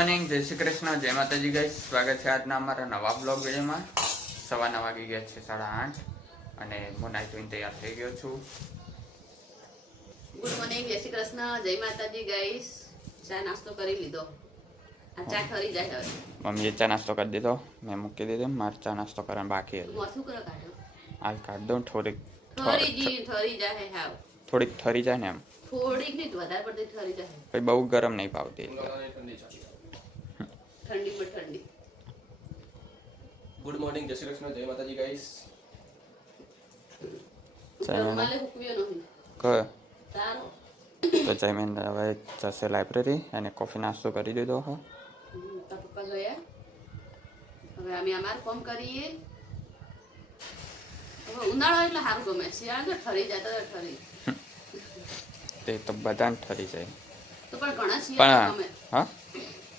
Morning, જય શ્રી કૃષ્ણ, જય માતાજી ગાઈસ. સ્વાગત છે આજના અમારા નવા બ્લોગ વિડીયોમાં. સવારના વાગી ગયા છે 8:30 અને હું નાઈ ધોઈને તૈયાર થઈ ગયો છું. ગુડ મોર્નિંગ, જય શ્રી કૃષ્ણ, જય માતાજી ગાઈસ. ચા નાસ્તો કરી લીધો. આ ચા ઠરી જાય હવે. મમ્મીએ ચા નાસ્તો કરી દીધો, મેં મૂકી દીધો. મારે ચા નાસ્તો કરવાનો બાકી છે. મોથું કરો કાઢો. હાલ કાઢ દઉં. ઠરી જાય હાવ. થોડીક ઠરી જાય ને એમ. થોડીક નહીં, વધારે પડતી ઠરી જાય. પછી બહુ ગરમ નહીં પાવતી ઠંડી પર ઠંડી. ગુડ મોર્નિંગ, જય શ્રી કૃષ્ણ, જય માતાજી ગાઈસ. માલે હુકવ્યો નથી. કયો તારો તો જયમેન હવે જશે લાઇબ્રેરી અને કોફી નાસ્તો કરી દીધો. હા, તારા પપ્પા ગયા. હવે અમે અમારું કામ કરીએ. હવે ઉનાળો એટલે સારું ગમે. શિયાળો ઠરી જાય તો ઠરી. તે તો બધાને ઠરી જાય. તો પણ ઘણા શિયાળો ગમે. હા,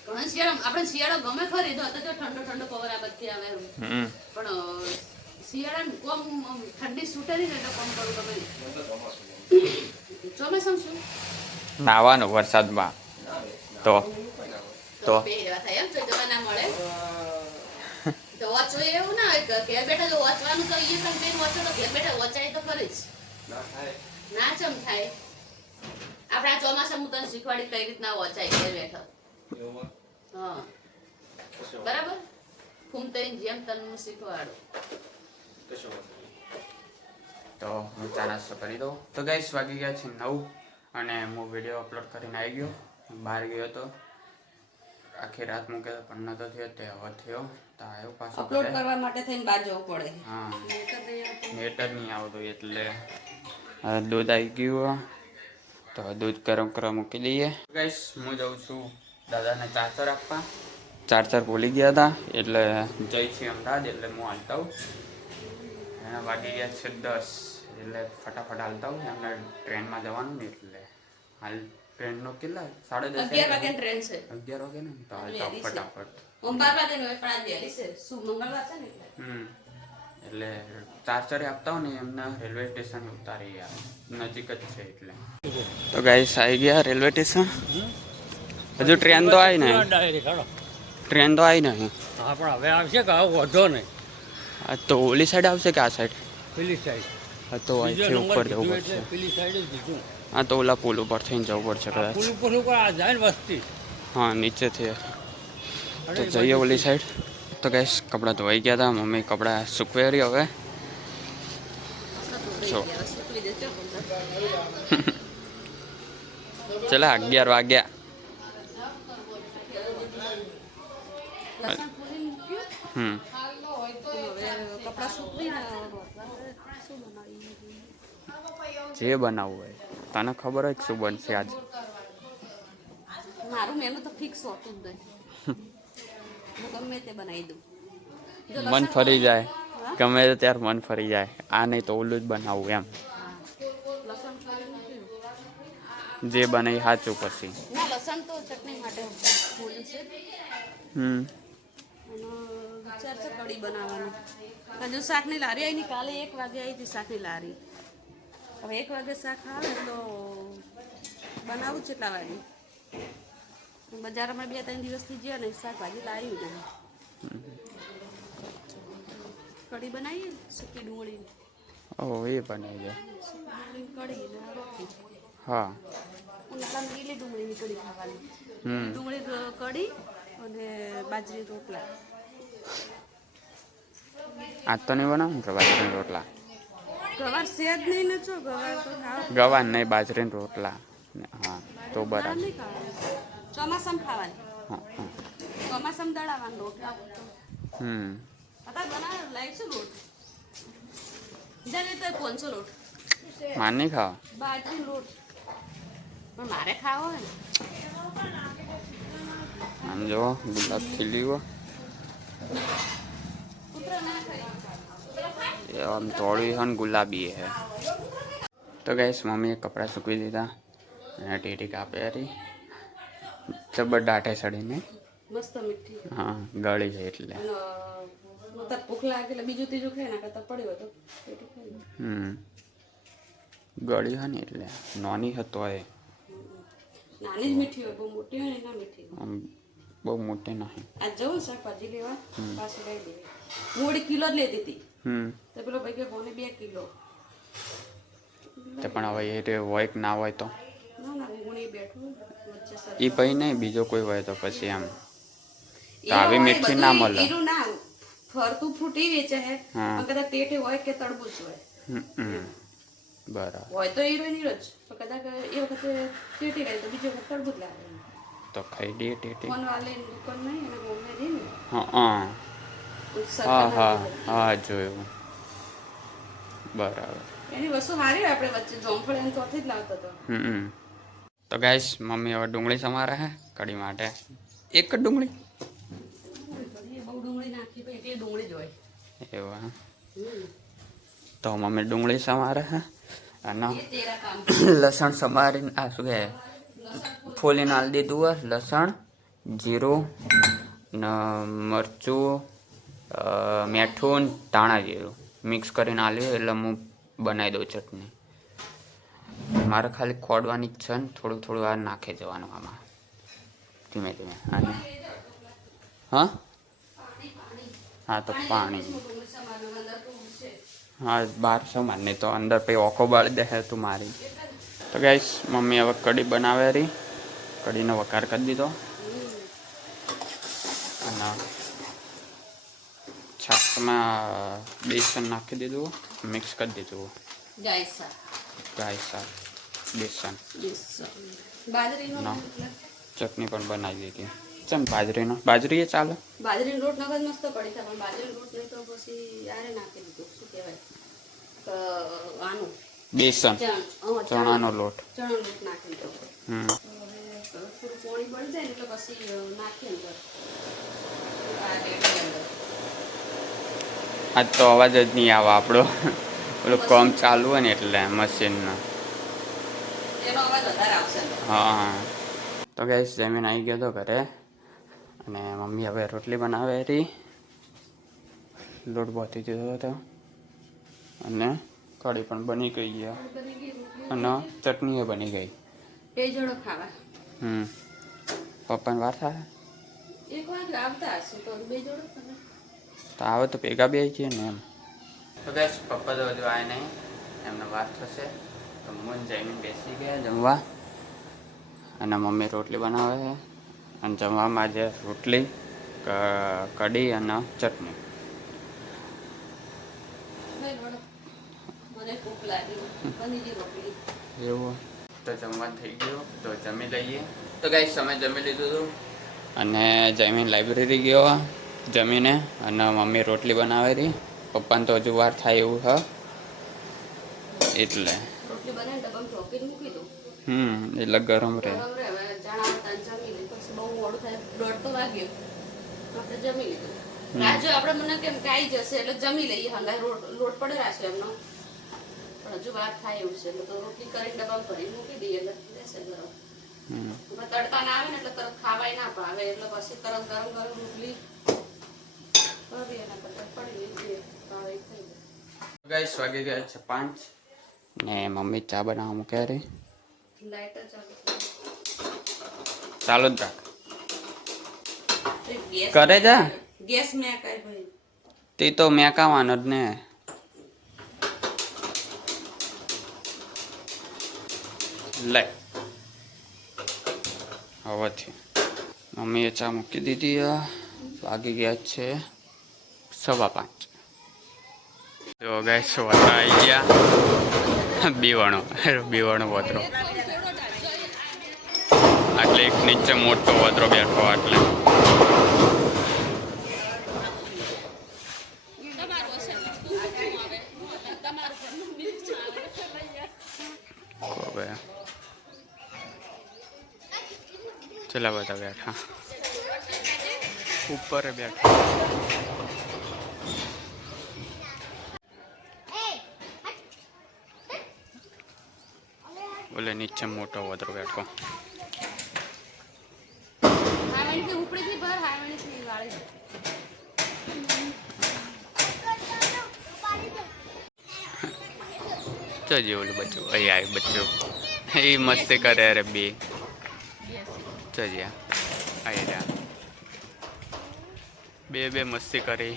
ઘણા શિયાળો આપણે શિયાળો ગમે ખરી. તો ઠંડો ઠંડો પવન આ બધી આવે. પણ શિયાળા કોમ ઠંડી છૂટે નહીં એટલે કોમ કરવું ગમે નહીં. ચોમાસામાં શું નાવાનું વરસાદમાં તો પહેરવા થાય એમ જવા ના મળે. તો વાંચો એવું ના હોય. ઘેર બેઠા જો વાંચવાનું તો એ પણ કઈ વાંચો તો ઘેર બેઠા વચાય તો ખરી જ. ના ચમ થાય. આપણે આ ચોમાસામાં હું તને શીખવાડી કઈ રીતના વચાય ઘેર બેઠા. હા, બરાબર. ફૂમતાઈને જેમ તને શીખવાડો. તો હું ચા નાસ્તો કરી દઉં. તો ગાઈસ વાગી ગયા છે 9 અને હું વિડીયો અપલોડ કરીને આવી ગયો. બહાર ગયો હતો, આખી રાત મૂકે પણ નતો થયો. તે હવે થયો તો આવ્યો પાછો. અપલોડ કરવા માટે થઈને બહાર જવું પડે. હા, નેટ જ નહીં આવતું એટલે દૂધ આવી ગયું. તો દૂધ ગરમ કરવા મૂકી દઈએ. ગાઈસ હું જાઉં છું દાદાને ચાર્જર આપવા. ચાર્જર ભૂલી ગયા હતા એટલે જઈ છીએ અમદાવાદ એટલે હું હાલતા આવું. એના વાગી ગયા છે 10 એટલે ફટાફટ હાલતા આવું. એમને ટ્રેનમાં જવાનું ને એટલે હાલ ટ્રેનનો કેટલા 11:30 વાગે ટ્રેન છે. 11 વાગે ને તો હાલતા ફટાફટ. 12 વાગે નો પણ આ દેરી છે. શું મંગળવાર છે ને એટલે ચાર્જરે આપતા હોય ને એમના રેલવે સ્ટેશન ઉતારી નજીક જ છે એટલે. તો ગાઈસ આવી ગયા રેલવે સ્ટેશન. હજુ ટ્રેન તો આવી નહીં. ટ્રેન તો આવી નહીં. હા, પણ હવે આવશે કે વધો નહીં. આ તો ઓલી સાઈડ આવશે કે આ સાઈડ? પેલી સાઈડ. હા, તો અહીંથી ઉપર જવું પડશે. પેલી સાઈડ જ બીજું. હા, તો ઓલા પુલ ઉપર થઈને જવું પડશે કદાચ. પુલ ઉપર ઉપર આ જાય ને વસ્તી. હા, નીચેથી તો જઈએ ઓલી સાઈડ. તો ગાઈસ કપડાં ધોવાઈ ગયા હતા. મમ્મી કપડાં સૂકવે રહી હવે. જો ચલા 11 વાગ્યા. જે બનાવવું હોય તને ખબર હોય શું બનશે આજ? મારું મેનુ તો ફિક્સ હોતું જ નહીં. હું ગમે તે બનાવી દઉં. મન ફરી જાય ગમે તે ત્યારે મન ફરી જાય. આ નહીં તો ઓલું જ બનાવવું એમ. જે બનાવી સાચું પછી. ના, લસણ તો ચટણી માટે ફૂલ છે. વિચાર છે કઢી બનાવવાનો. હજુ શાકની લારી આવી. કાલે 1 વાગે આવી હતી શાકની લારી. હવે 1 વાગે શાક આવે તો બનાવું કેટલા વાગે? બજારમાં 2-3 દિવસથી ગયા ને શાકભાજી લાવ્યું નહીં. કઢી બનાવીએ સૂકી ડુંગળી. ઓ, એ બનાવી દે. કઢી ને રોટલી. હા, ઉનાળામાં લીલી ડુંગળીની કઢી ખાવાની. ડુંગળી કઢી અને બાજરી રોટલા. આજ તો નહીં બનાવું ને બાજરીના રોટલા. ગવાર સેજ નહીં ને છો. ગવાર તો ખાવ. ગવાર નહીં, બાજરીના રોટલા. હા, તો બરાબર. નહીં ખાવાનું. ચોમાસામાં ખાવાની. હા, હા. ચોમાસામાં દળાવાનું રોટલા. અત્યારે બનાવે લાવીશું લોટ. બીજા તો 500 લોટ. માર નહીં ખાવા. બાજરી લોટ પણ મારે ખાવો હોય ને. આમ જો ગુલાબ ખીલ્યું. આમ થોડી હન ગુલાબી હે. તો ગાઈસ મમ્મીએ કપડાં સૂકવી દીધા અને ટીટી કાપી હતી. જબર દાંઠે ચડીને. મસ્ત મીઠી. હા, ગળી છે એટલે. ભૂખ લાગે એટલે બીજું ત્રીજું ખાઈ નાખે તો પડ્યું હતું. ગળી હોય ને એટલે નાની હતો એ. નાની જ મીઠી હોય, બહુ મોટી હોય ને ના મીઠી. બહુ મોટી નહીં. આ જવું શાકભાજી લેવા પાછી લઈ દેવી. હું 1 કિલો જ લેતી હતી તો પેલો ભાઈ કે કોને 2 કિલો. તો પણ હવે એ રે હોય કે ના હોય તો ના ના હું નહીં બેઠું વચ્ચે સર એ ભાઈ નહીં, બીજો કોઈ હોય તો પછી એમ તો આવી મીઠી ના મળે. એનું ના ફરતું ફ્રૂટ એ વેચે હે હા. પણ કદાચ ટેટે હોય કે તરબૂચ હોય બરાબર. હોય તો હીરો નીરો જ પણ કદાચ એ વખતે ટેટી રહે તો બીજી વખત તરબૂચ લાવે. તો ખાઈ દઈએ ટેટી. ફોન વાલે દુકાન નહીં એને મમ્મી દી ને હા હા હા હા હા જોયું. બરાબર. એની વસ્તુ સારી હોય આપણે વચ્ચે જોમફળ એમ ચોથી જ લાવતો હતો. તો ગાઈસ મમ્મી હવે ડુંગળી સમારે છે કઢી માટે. એક જ ડુંગળી બહુ ડુંગળી નાખી તો એકલી ડુંગળી જ હોય. એવું હા. તો મમ્મી ડુંગળી સમારે છે અને એ તેરા કામ લસણ સમારીને આ શું કહે ફોલીને આલી દીધું હોય. લસણ, જીરું ને મરચું, મીઠું, ધાણા જીરું મિક્સ કરીને આલ્યું એટલે હું બનાવી દઉં ચટણી. મારે ખાલી ખોડવાની જ છે ને થોડું થોડું વાર નાખી જવાનું આમાં ધીમે ધીમે. અને હા હા તો પાણી હા 1200 મારની તો અંદર પછી ઓખો બાળી દે તું મારી. તો ગાઈસ મમ્મી હવે કઢી બનાવે રહી. કઢીનો વઘાર કરી દીધો અને છાશમાં બેસન નાખી દીધું, મિક્સ કરી દીધું. ગાય શાક બેસન બાજરીનો ના ચટણી પણ બનાવી દીધી. ચમ બાજરીનો બાજરી એ ચાલે. બાજરીનો રોટ નગર મસ્ત પડી થાય પણ બાજરીનો રોટ નહીં તો પછી યારે નાખી દીધું શું કહેવાય આનું બેસન ચણાનો લોટ. ચણાનો લોટ નાખી દીધો. થોડું પાણી બળી જાય ને એટલે પછી નાખી અંદર આ રેડી અંદર. આજ તો અવાજ જ નહીં આવે આપણો. પેલું કામ ચાલુ હોય ને એટલે મશીનનો. એનો અવાજ વધારે આવશે. હા તો ગાઈસ જમીન આવી ગયો તો ઘરે અને મમ્મી હવે રોટલી બનાવે હતી. લોટ બાંધી દીધો હતો અને કઢી પણ બની ગઈ છે અને ચટણી બની ગઈ. બે જોડો ખાવા પપ્પાને વાર થાય એક વાર આવતા હશે તો બે જોડો તમે તો આવે તો ભેગા બે છીએ ને એમ. તો ગાઈસ પપ્પા તો હજુ આવે નહીં, એમને વાર થશે તો હું જમીન બેસી ગયા જમવા અને મમ્મી રોટલી બનાવે છે અને જમવામાં આજે રોટલી કઢી અને ચટણી. મને ભૂખ લાગી બની ગઈ રોટલી. એવું તો જમવાનું થઈ ગયું તો જમી લઈએ. તો ગાઈસ અમે જમી લીધું હતું અને જમીન લાઇબ્રેરી ગયો જમીને અને મમ્મી રોટલી બનાવે રહી. પપ્પાને તો હજુ વાર થાય એવું છે એટલે રોટલી બનાવીને ડબ્બામાં ઢોકીને મૂકી દઉં. એટલે ગરમ રહે. ગરમ રહે. હવે જાણા આવતા જમી લે પછી બહુ મોડું થાય 1:30 તો વાગ્યો આપણે જમી લીધું. રાજુ આપણે મને કેમ કાઈ જશે એટલે જમી લઈએ. હંગા લોટ પડે રાખશે એમનો પણ હજુ વાર થાય એવું છે એટલે તો રોટલી કરીને ડબ્બામાં ભરીને મૂકી દઈએ એટલે રહેશે ગરમ. તડકા ના આવે ને એટલે તરત ખાવાય ના ભાવે એટલે પછી તરત ગરમ ગરમ રોટલી કરી એના કરતા પડી લઈએ ભાવે થઈ જાય. ગાઈસ વાગી ગયા છે 5 ને મમ્મી ચા બનાવવા મૂક્યા રહી. લાઈટ ચાલુ ચાલો જ રાખ ગેસ કરે જા ગેસ મેં કઈ ભાઈ તે તો મેકાવાનો જ ને. લે હવેથી મમ્મીએ ચા મૂકી દીધી. વાગી ગયા છે 5:15. તો ગાઈસ વતરો આવી ગયા. બીવાણો વતરો એટલે એક નીચે મોટો વતરો બેઠો એટલે ચલા બધા બેઠા ઉપર બેઠા. બોલે નીચે મોટો વતરો બેઠો. હાવણી થી ઉપડી થી બહાર હાવણી થી વાળી તો જે ઓલું બચ્ચું અહીં આવ્યું બચ્ચું એ મસ્તી કરે અરે બે તો જ્યાં આવી રહ્યા બે મસ્તી કરી.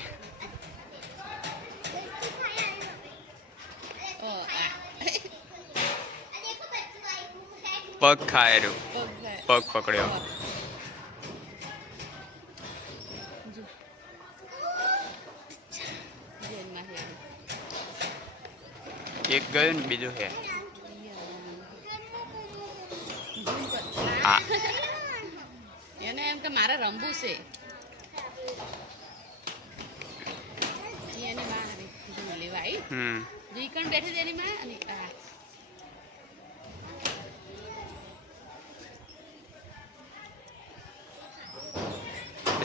પગ ખાય રહ્યું, પગ પકડ્યો. એક ગયું ને બીજું છે. હા એને એમ કે મારે રમવું છે. એની માં હતી લેવાઈ દુઈકણ બેઠી હતી એની માં અને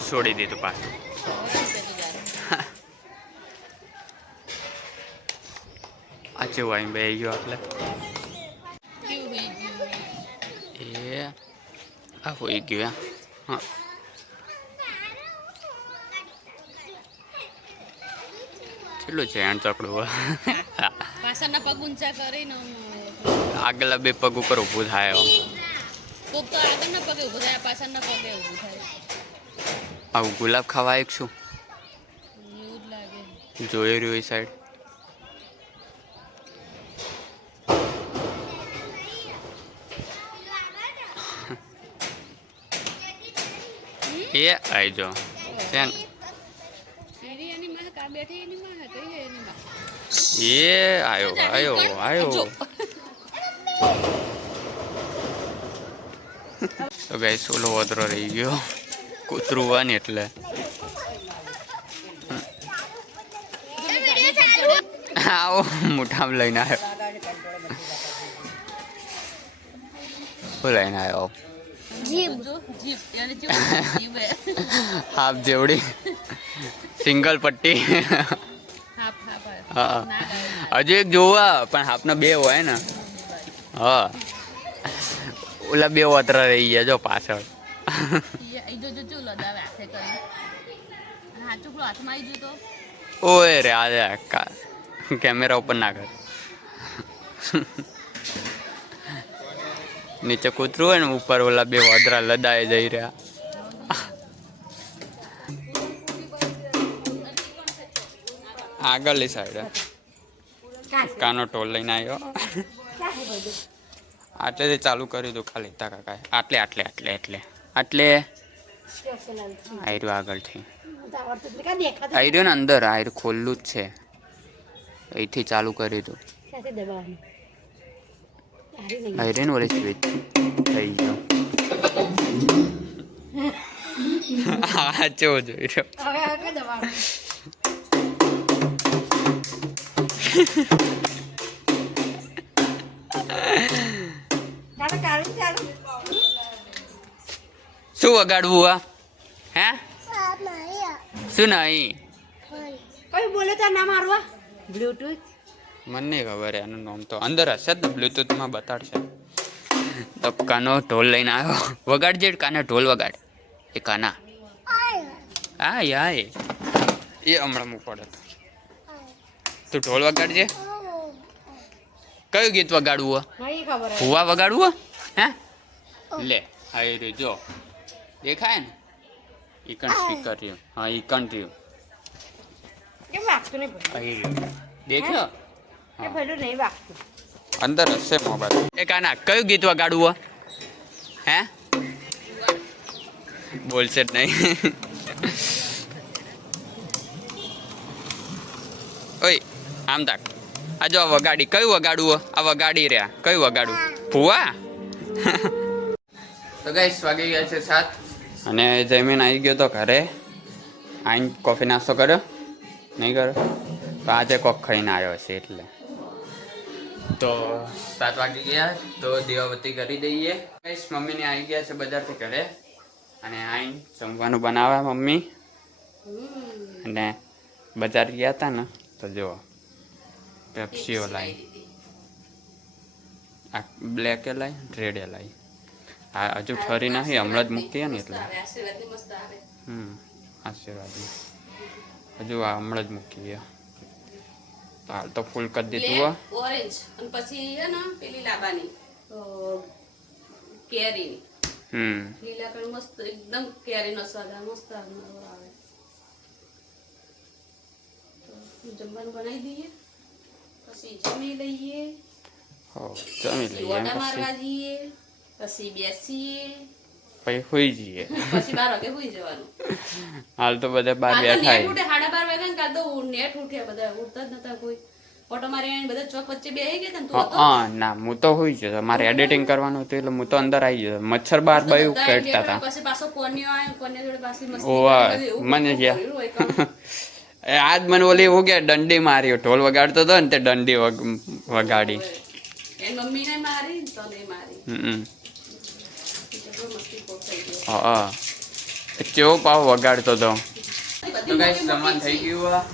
છોડી દીધું પાછું. આ ચેવું આવીને બે ગયો એટલે એ આ હોઈ ગયું. હા કેટલું છે એણ ચકડું. પાછળના પગ ઊંચા કરીને આગલા બે પગ ઉપર ઊભું થાય. કોક તો આગળના પગે ઊભું થાય, પાછળના પગે ઊભું થાય. આવું ગુલાબ ખાવા એક શું એવું જ લાગે. જોઈ રહ્યું એ સાઈડ. એ આવી જો છે ને. એની માં કા બેઠી એની માં કઈ એની માં એ આવ્યો. તો ગાઈસ ઓલો વધરો રહી ગયો કૂતરું હોય ને એટલે. આવો મોઢામાં લઈને આવ્યો. શું લઈને આવ્યો? હાફ જેવડી સિંગલ પટ્ટી. હા હજુ એક જોવા પણ હાફના બે હોય ને. હા ઓલા બે વતરા રહી ગયા જો પાછળ. ઓય રે આ કેમેરા ઉપર ના કર. નીચે કૂતરું હોય ને ઉપર ઓલા બે વાદરા લદાય જઈ રહ્યા. આગળની સાઈડ કાનો ટોલ લઈને આવ્યો. આટલે ચાલુ કર્યું હતું ખાલી કાકા. આટલે આયરું આગળથી આયરું ને અંદર આયરું ખોલ્લું જ છે. અહીંથી ચાલુ કર્યું હતું. આયરું ને ઓલી સ્વિચ થઈ ગયો. હા ચેવો જોઈ રહ્યો. શું વગાડવું આ હે? શું નહીં કઈ બોલે તો ના મારવા બ્લૂટૂથ મને નહીં ખબર એનું નામ તો અંદર હશે જ ને બ્લૂટૂથમાં બતાડશે. તો કાનો ઢોલ લઈને આવ્યો. વગાડજે કાના ઢોલ વગાડ. એ કાના હા યા એ હમણાં મૂક પડે. તું ઢોલ વગાડજે. કયું ગીત વગાડવું? નહીં ખબર ભૂવા વગાડવું હે? લે હા રે જો દેખાય ને ઈકણ સ્પીકર રહ્યું. હા ઈકણ રહ્યું. કેમ વાગતું નહીં ભાઈ? અહીં રહ્યું દેખ્યો? એ પેલું નહીં વાગતું. અંદર હશે મોબાઈલ. એ કાના કયું ગીત વગાડવું હે? બોલશે જ નહીં. ઓય આમ તાક. આ જો વગાડી કયું વગાડવું? આ વગાડી રહ્યા. કયું વગાડવું? ભૂવા. તો ગાઈસ વાગી ગયા છે 7 અને જમીન આવી ગયો તો ઘરે. આઈને કોફી નાસ્તો કર્યો નહીં કર્યો તો આજે કોક ખાઈને આવ્યો છે એટલે. તો 7 વાગી ગયા તો દીવાબત્તી કરી દઈએ. ગાઈસ મમ્મીને આવી ગયા છે બજારથી ઘરે અને આઈને જમવાનું બનાવે મમ્મી. અને બજાર ગયા હતા ને તો જો પેપ્સીઓ લાવી. આ બ્લેક એ લાવી રેડ એ લાવી. આ હજુ ઠરી નથી હમણાં જ મૂકતી ને એટલે. આશીર્વાદની હજુ આ હમણાં જ મૂકી ગયા. હાલ તો ફૂલ કરી દીધું. ઓરેન્જ અને પછી હે ને પેલી લાબાની કેરીની લીલા કલર મસ્ત એકદમ કેરીનો સ્વાદ મસ્ત આવે. જમવાનું બનાવી દઈએ, પછી જમી લઈએ, હો જમી પછી લઈએ ઓટા પછી મારવા જઈએ, પછી બેસીએ, પછી સુઈ જઈએ. પછી 12 વાગે સુઈ જવાનું. હાલ તો બધા બહાર કાલ તો બેઠા નેટ ઉઠે 12:30 વાગે ને કાલ તો નેટ ઉઠ્યા બધા, ઉઠતા જ નતા કોઈ. ઓટો મારી આવીને બધા ચોક વચ્ચે બેહી ગયા તા ને તું હતો? હા ના હું તો સુઈ ગયો. મારે એડિટિંગ કરવાનું હતું એટલે હું તો અંદર આવી ગયો. મચ્છર બાર બાયું બધા કરતા હતા. પછી પાછો કોન્યો આવ્યો, કોન્યા જોડે પાછી મસ્તી ઓવા, કરી, એવું મને બધું ગયા. કર્યું હોય કામ. આજ મને ઓલી એવું કે દંડી માર્યો. ઢોલ વગાડતો હતો ને તે દંડી વગાડી. એની મમ્મીને મારી ને તને મારી. હમ એટલો મસ્તી ખોટ થઈ ગયો. હા કેવો પાવ વગાડતો હતો. બધી તો ગાઈસ મોટી સમાન થઈ ગયું આ.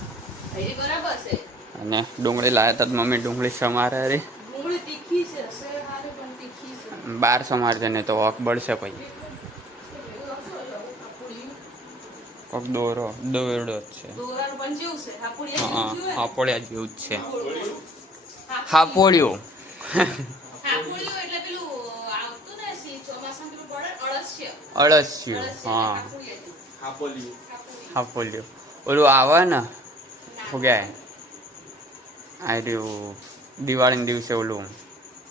થઈ બરાબર છે. અને ડુંગળી લાયા હતા તો મમ્મી ડુંગળી સમારે રે. ડુંગળી તીખી છે, હશે હારું પણ તીખી છે. બાર સમારજે ને તો વોક બળશે પછી. કોક દોરો દોરડો જ છે. દોરાનું પણ જેવું છે, હાપુડિયા હા જેવું છે. હાપોળિયા જેવું જ છે. હાપોળિયું. હાપુડિયું એટલે પેલું આવતું ને ચોમાસામાં પેલું પડે અળસિયા. અળસિયું. હા હાપુડિયું. હાપોળિયું. ઓલું આવે ને શું કહેવાય આ રહ્યું દિવાળીના દિવસે ઓલું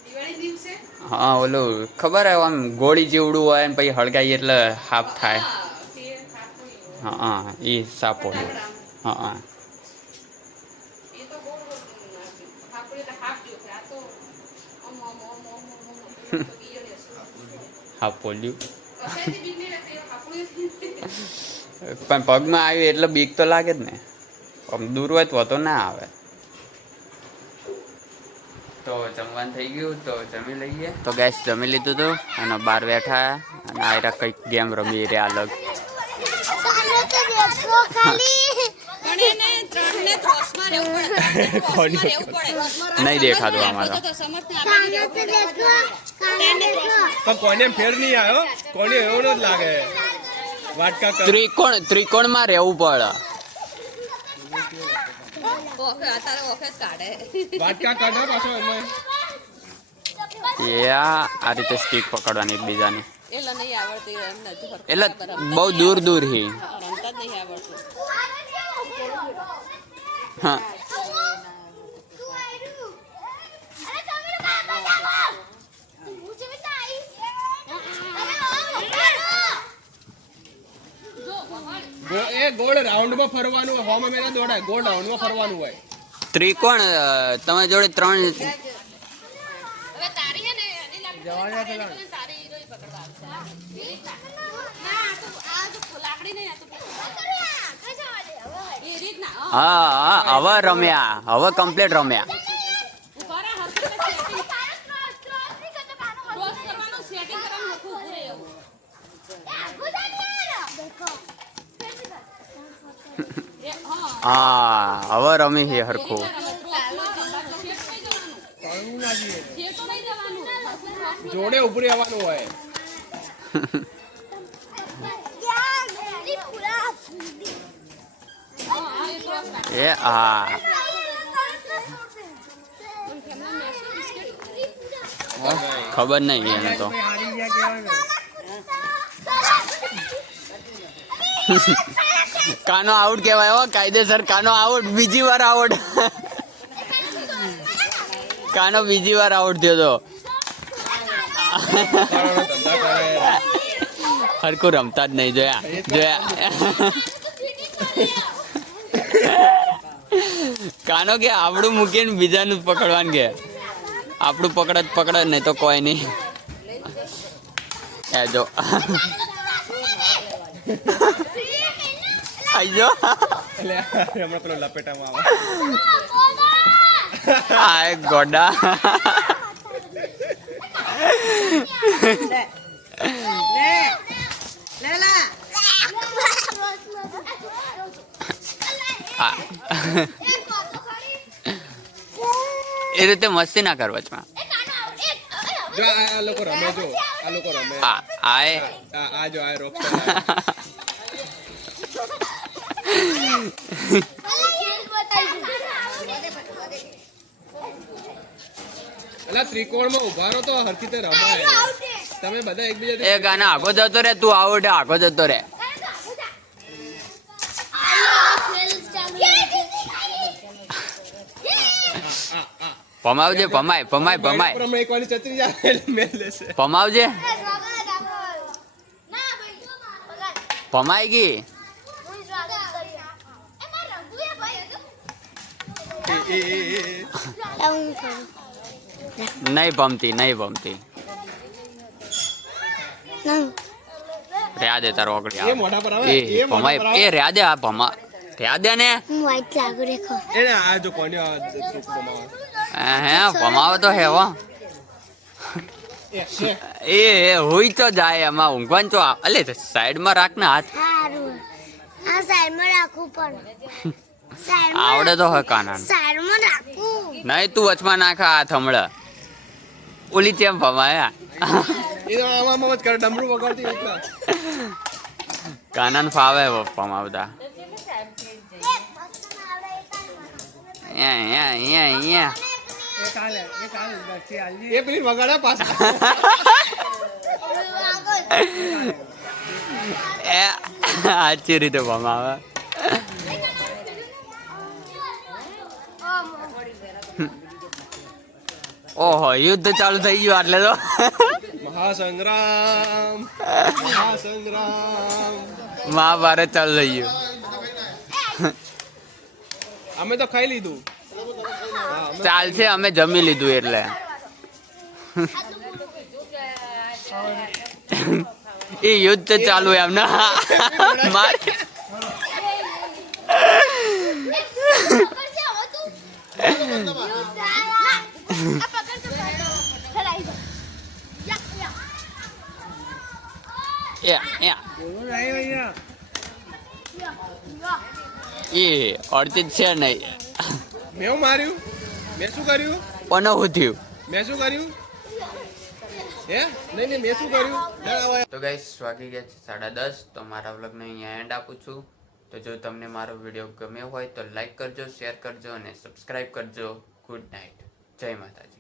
દિવાળી દિવસે હા ઓલું ખબર આવે આમ ગોળી જેવડું હોય ને પછી હળગાઈ એટલે હાફ થાય. તે હાપુડિયું. હા એ સાપોળિયું. હા એ તો બહુ હાપુડિયું એટલે હાપ જેવું છે. આ તો ઓમ ઓમ ઓમ ઓમ ઓમ ઓમ તો બીયર છે. હાપોળિયું. કસાયથી બીક નહીં લાગતી, હાપુડિયું પણ પગમાં આવ્યું એટલે બીક તો લાગે જ ને. આમ દૂર હોય તો વાંધો ના આવે. તો જમવાનું થઈ ગયું તો જમી લઈએ. તો ગેસ જમી લીધું હતું અને બહાર બેઠા અને આયરા કંઈક ગેમ રમી રહ્યા અલગ. નહીં દેખાતું આમાં તો. પણ કોઈને ફેર નહીં આવ્યો, કોઈને એવો ન જ લાગે. વાટકા કર. ત્રિકોણમાં રહેવું પડે. વાટકા કાઢો પાછો એમાં. એ આ રીતે સ્ટીક પકડવાની એકબીજાની. એટલે નહીં આવડતી એમ નથી ફરક. એટલે બહુ દૂર દૂર હી. રમતા જ નહીં આવડતું. હા એ ગોળ રાઉન્ડમાં ફરવાનું હોય. હોમાં મેરા દોડાય, ગોળ રાઉન્ડમાં ફરવાનું હોય. ત્રિકોણ તમારી જોડે 3 હવે તારી હે ને એની લાકડી તારી હીરો પકડવા આવશે. ના આ તો લાકડી નહીં, આ તો એ રીતના. હા હા હવે રમ્યા. હવે કમ્પ્લીટ રમ્યા. ઉભા રહો, હરખી setting. ક્રોસ કરવાનું, setting કરવાનું, હરખું ઊભું રહે એવું. હા હવે રમી છે હરખું. જોડે ઉભું રહેવાનું હોય. એ હા ખબર નહીં એને તો. કાનો આઉટ કહેવાય. હો કાયદેસર કાનો આઉટ. બીજી વાર આઉટ. કાનો બીજી વાર આઉટ થયો તો. હરખું રમતા જ નહીં. જોયા કાનો કે આપણું મૂકીને બીજાનું પકડવાનું કે આપણું પકડ નહીં તો કોઈ નહીં. એ જો આઈજો એટલે હમણાં પેલો લપેટામાં આવે. આ એક ગોડા. એ રીતે મસ્તી ના કરવા છે. જો આ લોકો રમે, જો આ લોકો રમે. આ જો આ રોક. એટલે ત્રિકોણમાં ઉભા રહો તો હરખી રીતે રમાય. તમે બધા એકબીજાથી એ ગાના આગો જતો રે. તું આઉટ. આગો જતો રે. પમાવજે પમાય પમાય પમાય પ્રમાણે એક વાળી ચતરી જાય એટલે મેલ લેશે. પમાવજે પમાઈ ગઈ. નહીં પમતી નહીં પમતી. રહ્યા દે તારો ઓગળી એ આવે. મોઢા પર આવે એ એ મોઢા પમાય પર એ આવે. રહ્યા દે આ પમા રહ્યા દે ને. એને આ જો કોને આ હે પમાવો તો હે હો. એ હોય તો જાય એમાં ઊંઘવાનું તો અલે સાઈડમાં રાખ ને હાથ. આવડે તો હોય કાના. નહીં તું વચમાં નાખા હાથ હમણાં. ઓલી ચેમ ભમાયા. એ તો આમાં જ કરે ડમરું વગાડતી એટલે. કાનાને ફાવે પમાવતા. એ પેલી વગાડ્યા પાછા. સાચી રીતે ભમાવે. ઓહો યુદ્ધ ચાલુ થઈ ગયું એટલે તો. મહાસંગ્રામ મહાસંગ્રામ. મહાભારત ચાલુ થઈ ગયું. અમે તો ખાઈ લીધું. ચાલશે અમે જમી લીધું એટલે. એ યુદ્ધ ચાલુ એમને માર. એ અડતી છે નહીં. મેં માર્યું. મેં શું કર્યું? પણ હું થયું. મેં શું કર્યું? હે નહીં નહીં મેં શું કર્યું? તો ગાઈસ વાગી ગયા છે 10:30. તો મારા વ્લોગને અહીંયા એન્ડ આપું છું. તો જો તમને મારો વિડીયો ગમ્યો હોય તો લાઈક કરજો, શેર કરજો અને સબસ્ક્રાઈબ કરજો. Good night. જય માતાજી.